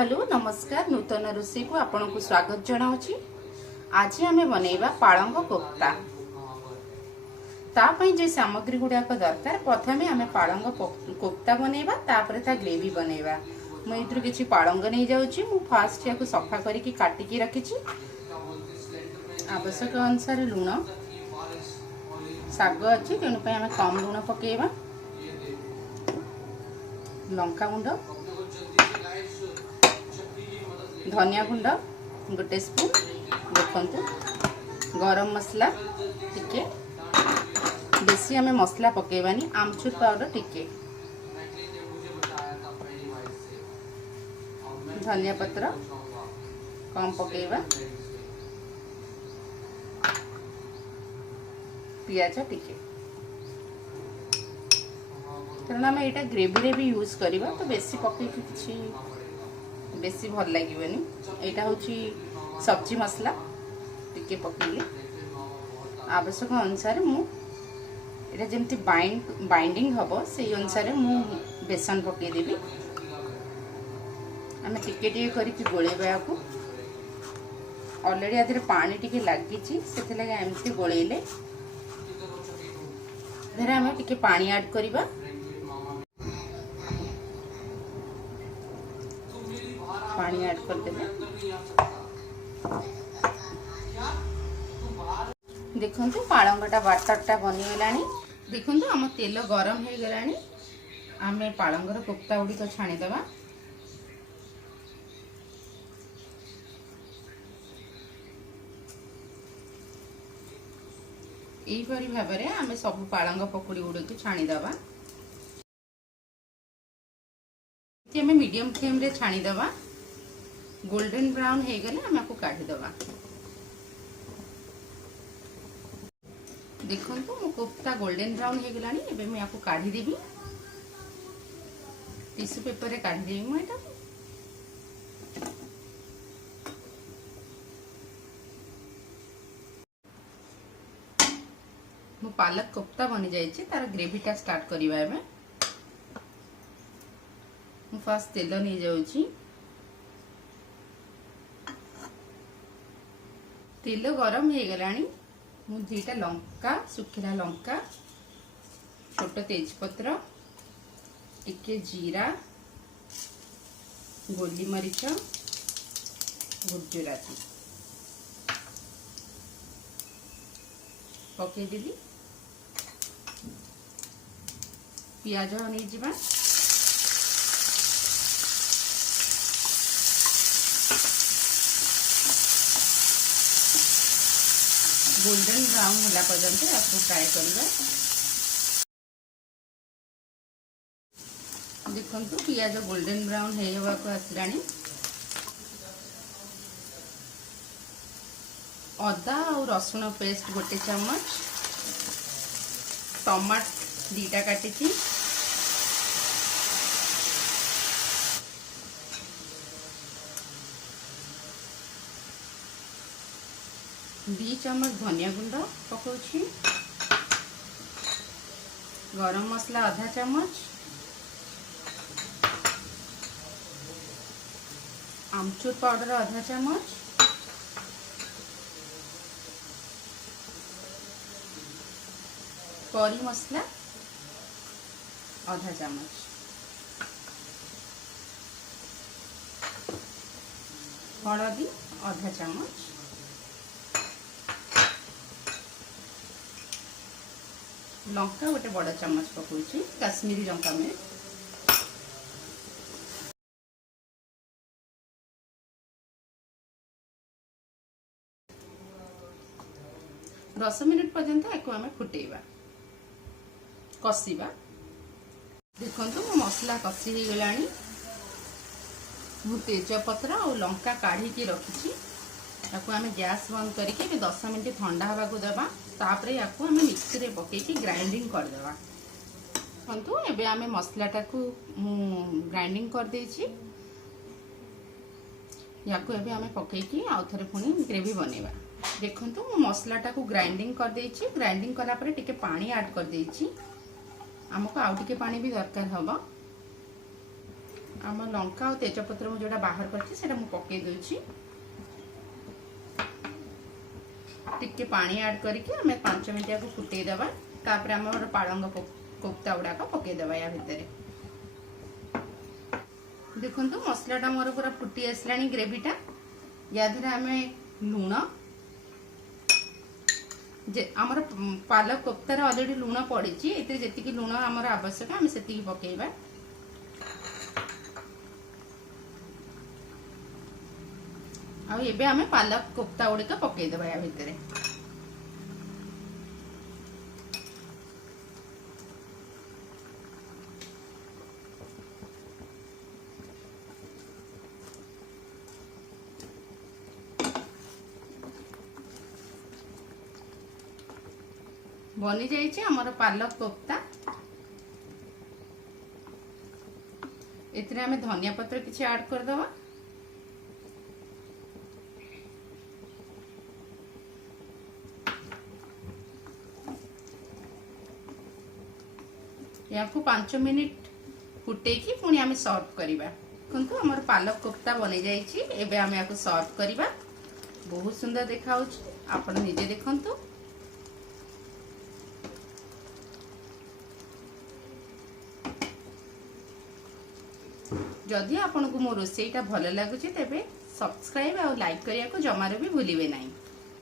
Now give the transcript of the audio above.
Hello नमस्कार नूतन रोषे को आपण को स्वागत जनाऊँगी। आज आम बनैबा पालंग कोफ्ता। तापाई जो सामग्री गुड़ाक दरकार प्रथमे आम पालंग कोफ्ता बनैबा तापर ता ग्रेवी बनैबा। मुझे किसी पालंग नहीं जाऊँगी मु फास्ट या सफा करके काटिकी रखी। आवश्यक अनुसार लुण शाग अच्छी तेणुपाई आम कम लुण पकेबा। लंका गुंड धनिया गुंड गोटे स्पून देखु गरम मसला टिके बेसी आम मसला पकेबानी आमचूर पाउडर टिके धनिया पत्र कम पकेबा पियाज टिके कारण आम यहाँ ग्रेवी भी यूज करवा तो बेसी पकई कि बेसी भल लगे। यहाँ हूँ सब्जी मसला टिके पकईले आवश्यक अनुसार मुझे जमी बाइंडिंग हम से अनुसार मु बेसन पकईदेवी। आम टिके टिके करके गोलेबा को ऑलरेडी आधे पानी टिके लगी से एमती गोलेले आम टिके पानी ऐड करवा। पानी ऐड कर देबे। देखंतु पालंगटा बाटरटा बनी गलानी। देखंतु हम तेल गरम हो गलानी। आमे पालंगर कोफ्ता गुडी को छाणी देबा। एई परि भाबरे आमे सब पालंग पकुड़ी गुडी को छाणी देबा। आमे मीडियम फ्लेम रे छाणी देबा। गोल्डन ब्राउन हो गले आम आपको काढ़ी दबा। देखंतु मो कोफ्ता गोल्डन ब्राउन हो गलानी। एबे मैं आपको काढ़ी देबी। टिश्यू पेपर रे काढ़ी देबी मो एटा। मो पालक कोफ्ता बनी जायछि तार ग्रेवीटा स्टार्ट करिवा। एबे मो फास्ट तेल नै जाउछि। तेल गरम हो गलानी। मु दुईटा लंका सुखिला लंका छोट तेजपत्र टिके जीरा गोली मरीच गुजराती पकईदेवी। पियाज नहीं जावा। गोल्डन ब्राउन होला पर्यंत आपको फ्राई करवा। देखंतु पियाज गोल्डन ब्राउन होगा को आसलानी। अदा और रसुण पेस्ट गोटे चम्मच टमाट दीटा काटी 2 चम्मच धनिया गुंड पकाउछि। गरम मसला आधा चम्मच आमचूर पाउडर आधा चम्मच करी मसला आधा चम्मच हलदी आधा चम्मच लंका गोटे बड़ चम्मच पकाउछि काश्मीरी लंका में 10 मिनिट पर्यंत एको आमे फुटेबा कसीबा। देखंतु मो मसला कसी हो गलानी। मु तेजपत्र और लंका काढ़ी की रखी ताकू आमे गैस बंद करके 10 मिनिट ठंडा हवा को देबा। तापरे याकू आमे मिक्सी रे पकेकी ग्राइंडिंग कर देबा। देखंतु एबे आमे मसलाटा को मु ग्राइंडिंग कर देछि। याकू एबे आमे पकेकी आउ थरे पुनी ग्रेवी बनेबा। देखंतु मु मसलाटा को ग्राइंडिंग कर देछि। ग्राइंडिंग कला परे टिके पानी ऐड कर देछि। हमको आउ टिके पानी भी दरकार हबो। आम लंका और तेजपत्र मु जोड़ा बाहर करछि सेटा मु पके दोछि। टिके पानी ऐड करके हमें 5 मिनिट को फुटे देबा। तापर हमर पालंग कोफ्ता गुड़ा को पके देबा या भितरे। देखंतु मसलाटा मोर पूरा फुटी आसलानी ग्रेवीटा। या धरे हमें लूण जे आमर पालक कोफ्तार ऑलरेडी लूण पड़ी एते जेतिकी लूण आमर आवश्यक आम से पकेबा। आउ एबे आमे पालक कोफ्ता गुड़िक पकई देबा या भितरे। बनी जाइए आमर पालक कोफ्ता। एथिरे हमें धनिया पत्र किछि ऐड कर दवा। या को 5 मिनिट फुटे की पुणी आमे सर्व करिबा। देखंतु हमर पालक कोफ्ता बनी जाइए। एबे आमे याको सर्व करिबा। बहुत सुंदर देखाउछि, आपण निजे देखंतु। जदि आपन को मो रोसेईटा भल लागुछि तेबे सब्सक्राइब और लाइक करिया को जमारे भी भूलिबे नहीं।